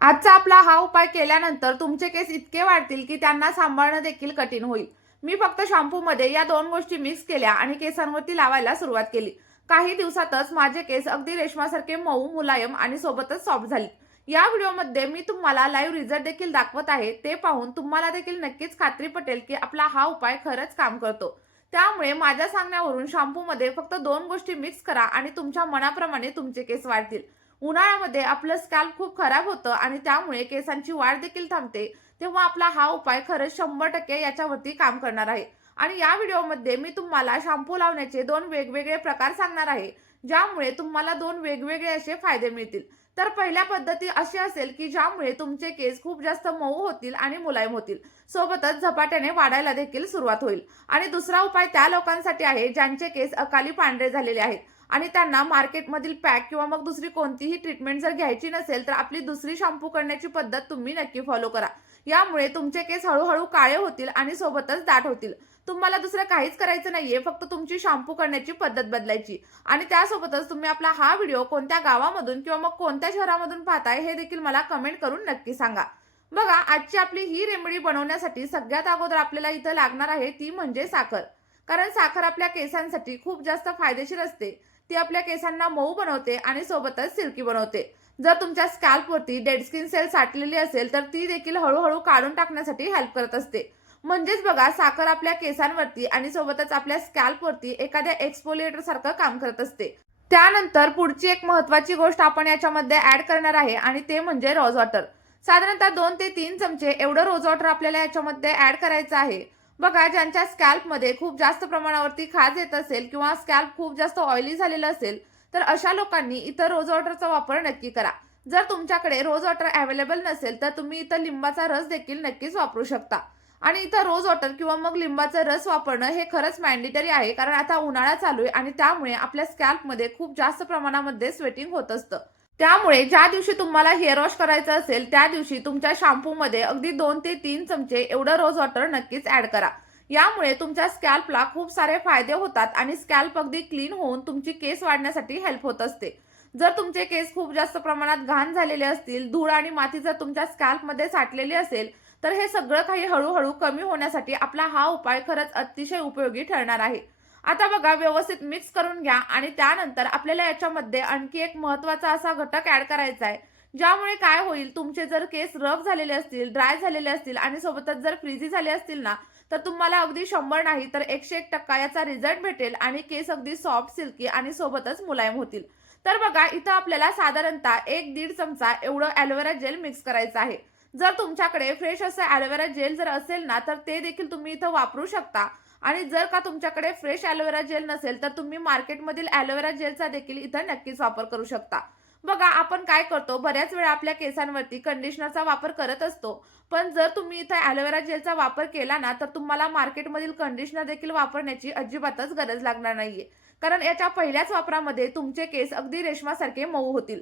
आजचा आपला हा उपाय केल्यानंतर तुमचे केस इतके वाढतील की त्यांना सांभाळणं देखील कठीण होईल. मी फक्त शॅम्पूमध्ये या दोन गोष्टी मिक्स केल्या आणि केसांवरती लावायला सुरुवात केली. काही दिवसातच माझे केस अगदी रेशमासारखे मऊ, मुलायम आणि सोबतच सॉफ्ट झाले. या व्हिडिओमध्ये मी तुम्हाला लाईव्ह रिझल्ट देखील दाखवत आहे. ते पाहून तुम्हाला देखील नक्कीच खात्री पटेल की आपला हा उपाय खरंच काम करतो. त्यामुळे माझ्या सांगण्यावरून शॅम्पूमध्ये फक्त दोन गोष्टी मिक्स करा आणि तुमच्या मनाप्रमाणे तुमचे केस वाढतील. उन्हाळ्यामध्ये आपलं स्कॅल्प खूप खराब होतं आणि त्यामुळे केसांची वाढ देखील थांबते. तेव्हा आपला हा उपाय खरंच 100% याच्यावरती काम करणार आहे. आणि या व्हिडिओमध्ये मी तुम्हाला शॅम्पू लावण्याचे दोन वेगवेगळे प्रकार सांगणार आहे, ज्यामुळे तुम्हाला दोन वेगवेगळे असे फायदे मिळतील. तर पहिल्या पद्धती अशी असेल की ज्यामुळे तुमचे केस खूप जास्त मऊ होतील आणि मुलायम होतील, सोबतच झपाट्याने वाढायला देखील सुरुवात होईल. आणि दुसरा उपाय त्या लोकांसाठी आहे ज्यांचे केस अकाली पांढरे झालेले आहेत आणि त्यांना मार्केटमधील पॅक किंवा मग दुसरी कोणतीही ट्रीटमेंट जर घ्यायची नसेल तर आपली दुसरी शॅम्पू करण्याची पद्धत तुम्ही नक्की फॉलो करा. यामुळे तुमचे केस हळूहळू काळे होतील आणि सोबतच दाट होतील. तुम्हाला दुसरं काहीच करायचं नाहीये, फक्त तुमची शॅम्पू करण्याची पद्धत बदलायची. आणि त्यासोबतच तुम्ही आपला हा व्हिडिओ कोणत्या गावामधून किंवा मग कोणत्या शहरामधून पाहताय हे देखील मला कमेंट करून नक्की सांगा. बघा, आजची आपली ही रेमेडी बनवण्यासाठी सगळ्यात अगोदर आपल्याला इथं लागणार आहे ती म्हणजे साखर. कारण साखर आपल्या केसांसाठी खूप जास्त फायदेशीर असते. ती आपल्या केसांना मऊ बनवते आणि सोबतच सिल्की बनवते. जर तुमच्या स्कॅल्पवरती डेड स्किन सेल साठलेली असेल तर ती देखील हळूहळू काढून टाकण्यासाठी हेल्प करत असते. म्हणजेच बघा, साखर आपल्या केसांवरती आणि सोबतच आपल्या स्कॅल्पवरती एखाद्या एक्सफोलिएटर सारखं काम करत असते. त्यानंतर पुढची एक महत्वाची गोष्ट आपण याच्यामध्ये ऍड करणार आहे आणि ते म्हणजे रोज वॉटर. साधारणतः 2 ते 3 चमचे एवढं रोज वॉटर आपल्याला याच्यामध्ये ऍड करायचं आहे. बघा, ज्यांच्या स्कॅल्पमध्ये खूप जास्त प्रमाणावरती खाज येत असेल किंवा स्कॅल्प खूप जास्त ऑइली झालेलं असेल तर अशा लोकांनी इथं रोज वॉटरचा वापर नक्की करा. जर तुमच्याकडे रोज वॉटर अवेलेबल नसेल तर तुम्ही इथं लिंबाचा रस देखील नक्कीच वापरू शकता. आणि इथं रोज वॉटर किंवा मग लिंबाचा रस वापरणं हे खरंच मॅन्डेटरी आहे, कारण आता उन्हाळा चालू आहे आणि त्यामुळे आपल्या स्कॅल्पमध्ये खूप जास्त प्रमाणामध्ये स्वेटिंग होत असतं. त्यामुळे ज्या दिवशी तुम्हाला हेअर वॉश करायचं असेल त्या दिवशी तुमच्या शॅम्पूमध्ये अगदी 2 ते 3 चमचे एवढं रोज वॉटर नक्कीच ऍड करा. यामुळे तुमच्या स्कॅल्पला खूप सारे फायदे होतात आणि स्कॅल्प अगदी क्लीन होऊन तुमची केस वाढण्यासाठी हेल्प होत असते. जर तुमचे केस खूप जास्त प्रमाणात घाण झालेले असतील, धूळ आणि माती जर तुमच्या स्कॅल्पमध्ये साठलेली असेल तर हे सगळं काही हळूहळू कमी होण्यासाठी आपला हा उपाय खरंच अतिशय उपयोगी ठरणार आहे. आता बघा, व्यवस्थित मिक्स करून घ्या आणि त्यानंतर आपल्याला याच्यामध्ये आणखी एक महत्त्वाचा असा घटक ऍड करायचा आहे, ज्यामुळे काय होईल, तुमचे जर केस रफ झालेले असतील, ड्राय झालेले असतील आणि सोबतच जर फ्रीझी झाले असतील ना, तर तुम्हाला अगदी 100 नाही तर 101% याचा रिझल्ट भेटेल आणि केस अगदी सॉफ्ट, सिल्की आणि सोबतच मुलायम होतील. तर बघा, इथं आपल्याला साधारणतः 1-1.5 चमचा एवढं ॲलोवेरा जेल मिक्स करायचं आहे. जर तुमच्याकडे फ्रेश असं ॲलोवेरा जेल जर असेल ना तर ते देखील तुम्ही इथं वापरू शकता. आणि जर का तुमच्याकडे फ्रेश ॲलोवेरा जेल नसेल तर तुम्ही मार्केटमधील ॲलोवेरा जेलचा देखील इथं नक्कीच वापर करू शकता. बघा, आपण काय करतो, बऱ्याच वेळा आपल्या केसांवरती कंडिशनरचा वापर करत असतो. पण जर तुम्ही इथं ॲलोवेरा जेलचा वापर केला ना तर तुम्हाला मार्केटमधील कंडिशनर देखील वापरण्याची अजिबातच गरज लागणार नाहीये. कारण याच्या पहिल्याच वापरामध्ये तुमचे केस अगदी रेशमासारखे मऊ होतील.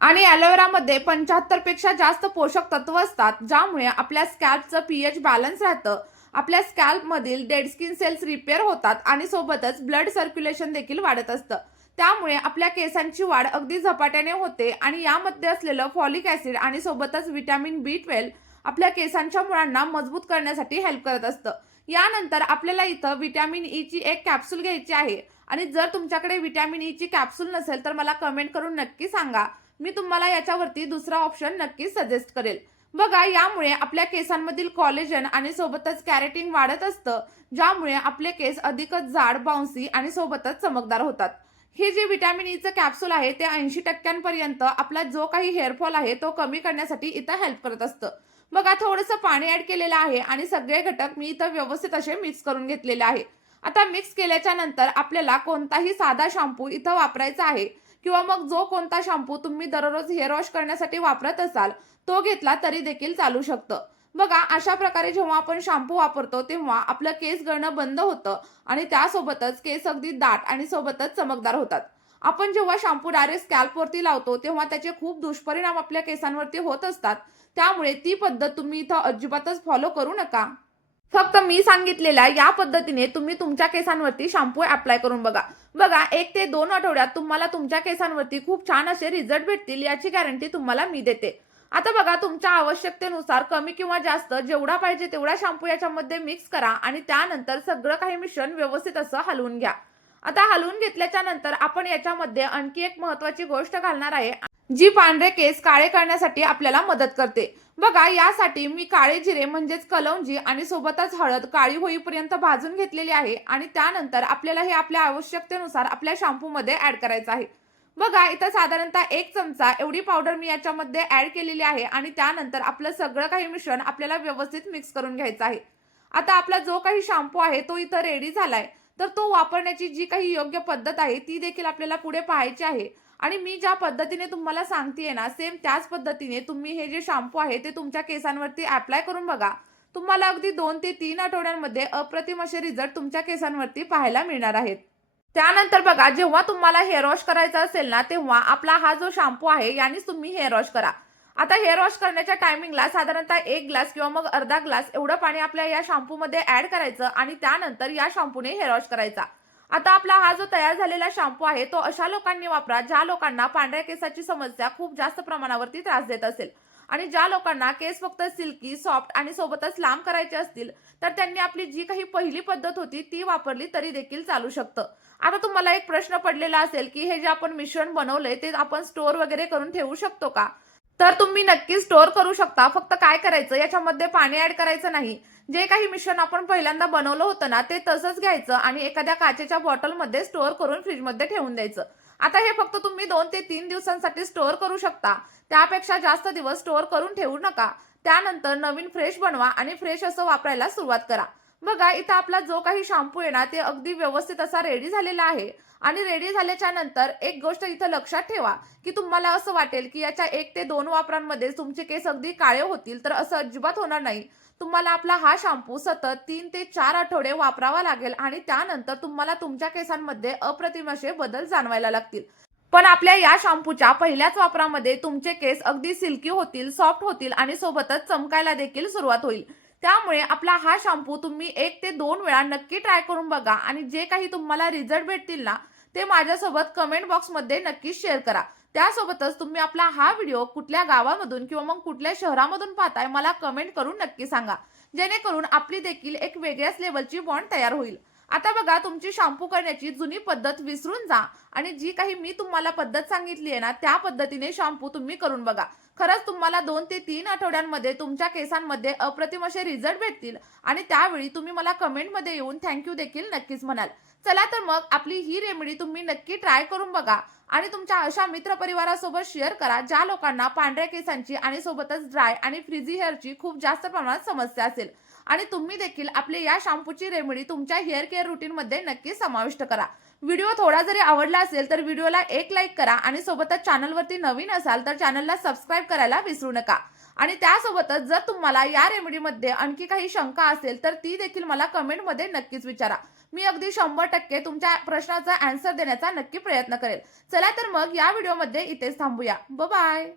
आणि ॲलोवेरामध्ये 75 पेक्षा जास्त पोषक तत्व असतात, ज्यामुळे आपल्या स्कॅल्पचं पीएच बॅलन्स राहतं. आपल्या स्कॅल्पमधील डेड स्किन सेल्स रिपेअर होतात आणि सोबतच ब्लड सर्क्युलेशन देखील वाढत असतं. त्यामुळे आपल्या केसांची वाढ अगदी झपाट्याने होते आणि यामध्ये असलेलं फॉलिक ऍसिड आणि सोबतच व्हिटॅमिन B12 आपल्या केसांच्या मुळांना मजबूत करण्यासाठी हेल्प करत असतं. यानंतर आपल्याला इथं व्हिटॅमिन ई ची एक कॅप्सूल घ्यायची आहे. आणि जर तुमच्याकडे व्हिटॅमिन ई ची कॅप्सूल नसेल तर मला कमेंट करून नक्की सांगा. मी तुम्हाला याच्यावरती दुसरा ऑप्शन नक्कीच सजेस्ट करेल. बघा, यामुळे आपल्या केसांमधील कॉलेजन आणि सोबतच कॅरेटिन वाढत असतं, ज्यामुळे आपले केस अधिकच जाड, बाउन्सी आणि सोबतच चमकदार होतात. हे जे व्हिटॅमिन ईचं कॅप्सूल आहे ते 80% आपला जो काही हेअरफॉल आहे तो कमी करण्यासाठी इथं हेल्प करत असतं. बघा, थोडंसं पाणी ऍड केलेलं आहे आणि सगळे घटक मी इथं व्यवस्थित असे मिक्स करून घेतलेले आहे. आता मिक्स केल्याच्या नंतर आपल्याला कोणताही साधा शॅम्पू इथं वापरायचा आहे किंवा मग जो कोणता शॅम्पू तुम्ही दररोज हेअर वॉश करण्यासाठी वापरत असाल तो घेतला तरी देखील चालू शकतं. बघा, अशा प्रकारे जेव्हा आपण शॅम्पू वापरतो तेव्हा आपलं केस गळणं बंद होतं आणि त्यासोबतच केस अगदी दाट आणि सोबतच चमकदार होतात. आपण जेव्हा शॅम्पू डायरेक्ट स्कॅल्पवरती लावतो तेव्हा त्याचे खूप दुष्परिणाम आपल्या केसांवरती होत असतात. त्यामुळे ती पद्धत तुम्ही इथं अजिबातच फॉलो करू नका. फक्त मी सांगितलेल्या या पद्धतीने तुम्ही तुमच्या केसांवरती शॅम्पू अप्लाय करून बघा. बघा, 1 ते 2 आठवड्यात तुम्हाला तुमच्या केसांवरती खूप छान असे रिझल्ट भेटतील याची गॅरंटी तुम्हाला मी देते. आता बघा तुमच्या आवश्यकतेनुसार कमी किंवा जास्त जेवढा पाहिजे तेवढा शॅम्पू याच्यामध्ये मिक्स करा आणि त्यानंतर सगळं काही मिश्रण व्यवस्थित असं हलवून घ्या. आता हलवून घेतल्याच्या नंतर आपण याच्यामध्ये आणखी एक महत्त्वाची गोष्ट घालणार आहे, जी पांढरे केस काळे करण्यासाठी आपल्याला मदत करते. बघा यासाठी मी काळे जिरे म्हणजेच कलौंजी आणि सोबतच हळद काळी होईपर्यंत भाजून घेतलेली आहे आणि त्यानंतर आपल्याला हे आपल्या आवश्यकतेनुसार आपल्या शॅम्पूमध्ये ॲड करायचं आहे. बघा इथं साधारणतः 1 चमचा एवढी पावडर मी याच्यामध्ये ॲड केलेली आहे आणि त्यानंतर आपलं सगळं काही मिश्रण आपल्याला व्यवस्थित मिक्स करून घ्यायचं आहे. आता आपला जो काही शॅम्पू आहे तो इथं रेडी झालाय. तर तो वापरण्याची जी काही योग्य पद्धत आहे ती देखील आपल्याला पुढे पाहायची आहे. आणि मी ज्या पद्धतीने तुम्हाला सांगतेय ना, सेम त्याच पद्धतीने तुम्ही हे जे शॅम्पू आहे ते तुमच्या केसांवरती ॲप्लाय करून बघा. तुम्हाला अगदी 2 ते 3 आठवड्यांमध्ये अप्रतिम असे रिझल्ट तुमच्या केसांवरती पाहायला मिळणार आहेत. त्यानंतर बघा जेव्हा तुम्हाला हेअर वॉश करायचा असेल ना, तेव्हा आपला हा जो शॅम्पू आहे यानेच तुम्ही हेअर वॉश करा. आता हेअर वॉश करण्याच्या टायमिंगला साधारणतः 1 ग्लास किंवा मग अर्धा ग्लास एवढं पाणी आपल्या या शॅम्पूमध्ये ॲड करायचं आणि त्यानंतर या शॅम्पूने हेअर वॉश करायचा. आता आपला हा जो तयार झालेला शॅम्पू आहे तो अशा लोकांनी वापरा ज्या लोकांना पांढऱ्या केसाची समस्या खूप जास्त प्रमाणावरती त्रास देत असेल आणि ज्या लोकांना केस फक्त सिल्की, सॉफ्ट आणि सोबतच लांब करायचे असतील तर त्यांनी आपली जी काही पहिली पद्धत होती ती वापरली तरी देखील चालू शकतं. आता तुम्हाला एक प्रश्न पडलेला असेल की हे जे आपण मिश्रण बनवलंय ते आपण स्टोअर वगैरे करून ठेवू शकतो का? तर तुम्ही नक्की स्टोअर करू शकता. फक्त काय करायचं, याच्यामध्ये पाणी ॲड करायचं नाही. जे काही मिश्रण आपण पहिल्यांदा बनवलं होतं ना ते तसंच घ्यायचं आणि एखाद्या काचेच्या बॉटलमध्ये स्टोअर करून फ्रीजमध्ये ठेवून द्यायचं. आता हे फक्त तुम्ही 2 ते 3 दिवसांसाठी स्टोअर करू शकता. त्यापेक्षा जास्त दिवस स्टोअर करून ठेवू नका. त्यानंतर नवीन फ्रेश बनवा आणि फ्रेश असं वापरायला सुरुवात करा. बघा इथं आपला जो काही शॅम्पू आहे ना ते अगदी व्यवस्थित असा रेडी झालेला आहे. आणि रेडी झाल्याच्या नंतर एक गोष्ट इथं लक्षात ठेवा की तुम्हाला असं वाटेल की याच्या 1 ते 2 वापरांमध्ये तुमचे केस अगदी काळे होतील, तर असं अजिबात होणार नाही. तुम्हाला आपला हा शॅम्पू सतत 3 ते 4 आठवडे वापरावा लागेल आणि त्यानंतर तुम्हाला तुमच्या केसांमध्ये अप्रतिम असे बदल जाणवायला लागतील. पण आपल्या या शॅम्पूच्या पहिल्याच वापरामध्ये तुमचे केस अगदी सिल्की होतील, सॉफ्ट होतील आणि सोबतच चमकायला देखील सुरुवात होईल. त्यामुळे आपला हा शॅम्पू तुम्ही 1 ते 2 वेळा नक्की ट्राय करून बघा आणि जे काही तुम्हाला रिझल्ट भेटतील ना ते माझ्यासोबत कमेंट बॉक्समध्ये नक्कीच शेअर करा. त्यासोबतच तुम्ही आपला हा व्हिडिओ कुठल्या गावामधून किंवा मग कुठल्या शहरामधून पाहताय मला कमेंट करून नक्की सांगा. जेणेकरून आपली देखील एक वेगळ्याच लेवलची बॉन्ड तयार होईल. आता बघा तुमची शॅम्पू करण्याची जुनी पद्धत विसरून जा आणि जी काही मी तुम्हाला पद्धत सांगितली आहे ना त्या पद्धतीने शॅम्पू तुम्ही करून बघा. खरंच तुम्हाला 2 ते 3 आठवड्यांमध्ये तुमच्या केसांमध्ये अप्रतिम असे रिझल्ट भेटतील आणि त्यावेळी तुम्ही मला कमेंटमध्ये येऊन थँक्यू देखील नक्कीच म्हणाल. चला तर मग आपली ही रेमेडी तुम्ही नक्की ट्राय करून बघा आणि तुमच्या अशा मित्रपरिवारासोबत शेअर करा ज्या लोकांना पांढऱ्या केसांची आणि सोबतच ड्राय आणि फ्रिझी हेअरची खूप जास्त प्रमाणात समस्या असेल. आणि तुम्ही देखील आपले या शॅम्पूची रेमेडी तुमच्या हेअर केअर रुटीनमध्ये नक्की समाविष्ट करा. व्हिडिओ थोडा जरी आवडला असेल तर व्हिडिओला एक लाईक करा आणि सोबतच चॅनलवरती नवीन असाल तर चॅनलला सबस्क्राईब करायला विसरू नका. आणि त्यासोबतच जर तुम्हाला या रेमेडीमध्ये आणखी काही शंका असेल तर ती देखील मला कमेंटमध्ये नक्कीच विचारा. मी अगदी 100% तुमच्या प्रश्नाचा आन्सर देण्याचा नक्की प्रयत्न करेल. चला तर मग या व्हिडिओमध्ये इथेच थांबूया. बाय.